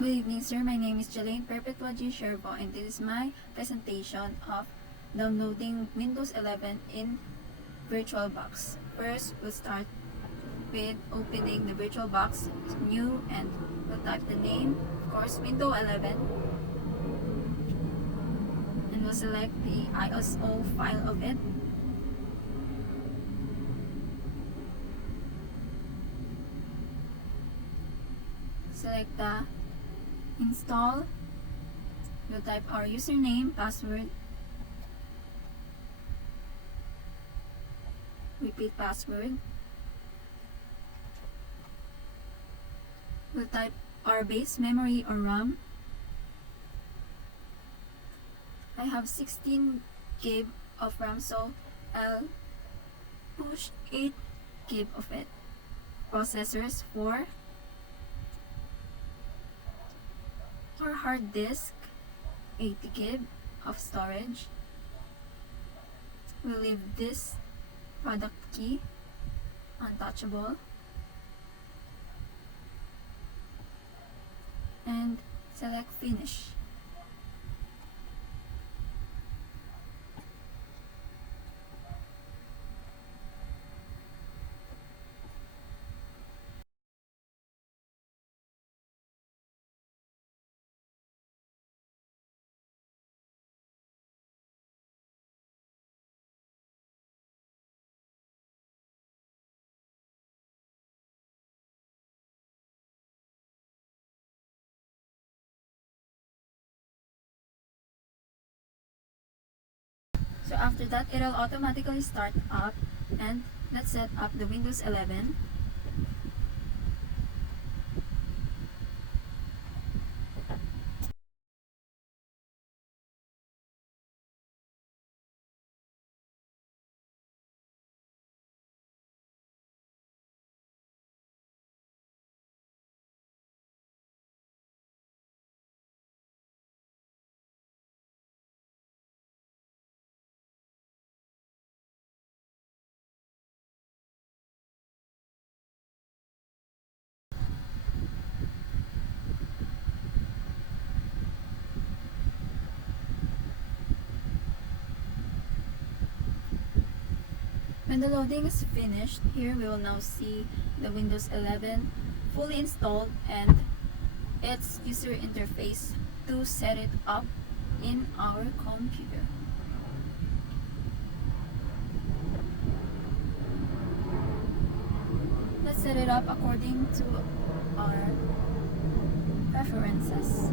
Good evening, sir. My name is Jallaine Perpetua G. Siervo, and this is my presentation of downloading Windows 11 in VirtualBox. First, we'll start with opening the VirtualBox, new, and we'll type the name, of course, Windows 11, and we'll select the ISO file of it. Select the install. We'll type our username, password, repeat password. We'll type our base memory or RAM. I have 16 GB of RAM, so I'll push 8 GB of it. Processors 4. Our hard disk 80 GB of storage. We'll leave this product key untouchable and select finish. So after that, it'll automatically start up, and let's set up the Windows 11. When the loading is finished, here we will now see the Windows 11 fully installed and its user interface to set it up in our computer. Let's set it up according to our preferences.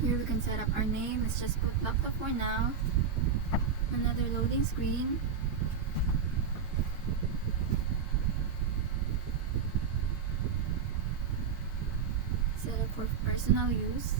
Here we can set up our name. Let's just put laptop for now. Another loading screen. Set up for personal use.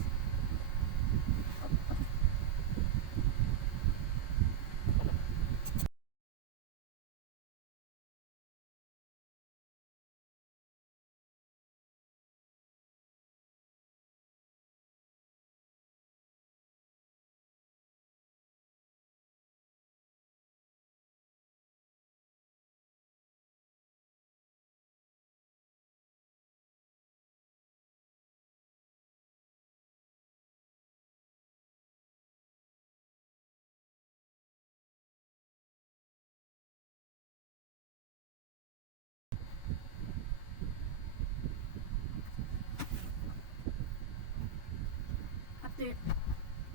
After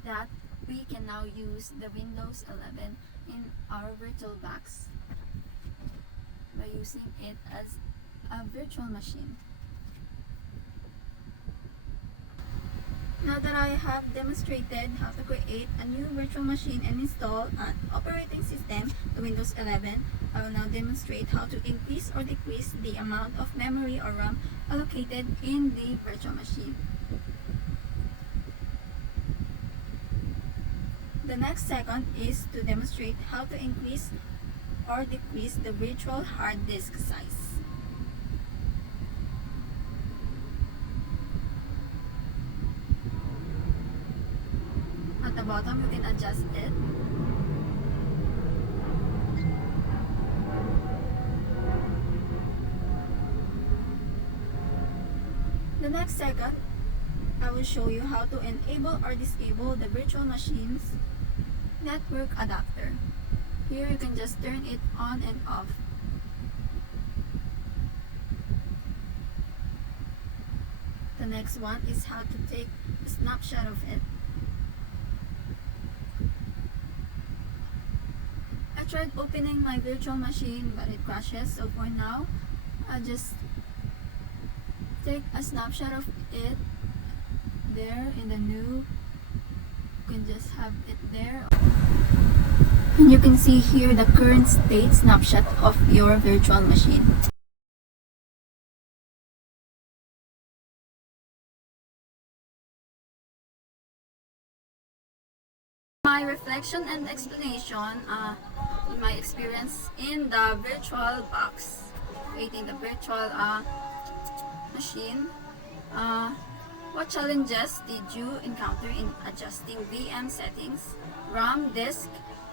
that, we can now use the Windows 11 in our VirtualBox by using it as a virtual machine. Now that I have demonstrated how to create a new virtual machine and install an operating system to Windows 11, I will now demonstrate how to increase or decrease the amount of memory or RAM allocated in the virtual machine. The next second is to demonstrate how to increase or decrease the virtual hard disk size. At the bottom, you can adjust it. The next second, I will show you how to enable or disable the virtual machine's network adapter. Here you can just turn it on and off. The next one is how to take a snapshot of it. I tried opening my virtual machine but it crashes, so for now I'll just take a snapshot of it there in the new. You can just have it there, and you can see here the current state snapshot of your virtual machine. My reflection and explanation in my experience in the virtual box, creating the virtual machine. What challenges did you encounter in adjusting VM settings, RAM, disk,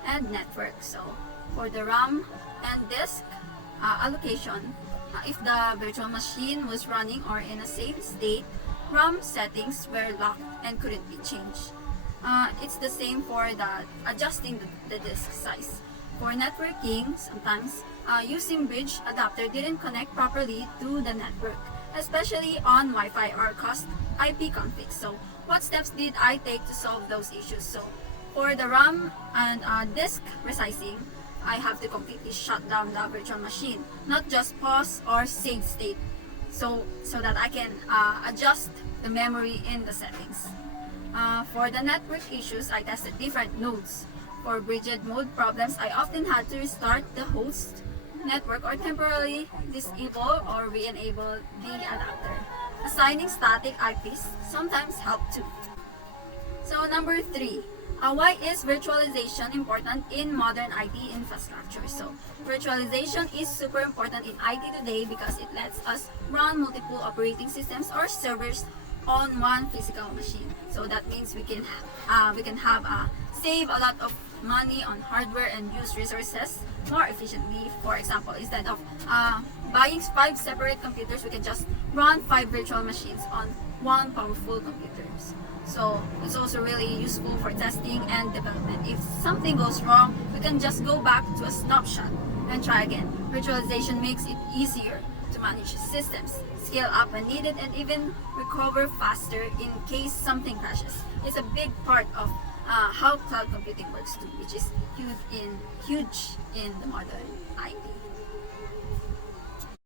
and network? So for the RAM and disk allocation, if the virtual machine was running or in a safe state, RAM settings were locked and couldn't be changed. It's the same for adjusting the disk size. For networking, sometimes using bridge adapter didn't connect properly to the network, especially on Wi-Fi or custom IP configs. So what steps did I take to solve those issues? So for the RAM and disk resizing, I have to completely shut down the virtual machine, not just pause or save state, so that I can adjust the memory in the settings. For the network issues, I tested different nodes. For bridged mode problems, I often had to restart the host network or temporarily disable or re-enable the adapter. Assigning static IPs sometimes help too. So number 3, why is virtualization important in modern IT infrastructure? So virtualization is super important in IT today because it lets us run multiple operating systems or servers on one physical machine. So that means we can save a lot of money on hardware and use resources more efficiently. For example, instead of buying 5 separate computers, we can just run 5 virtual machines on one powerful computer. So it's also really useful for testing and development. If something goes wrong, we can just go back to a snapshot and try again. Virtualization makes it easier to manage systems, scale up when needed, and even recover faster in case something crashes. It's a big part of how cloud computing works too, which is huge in the modern IT.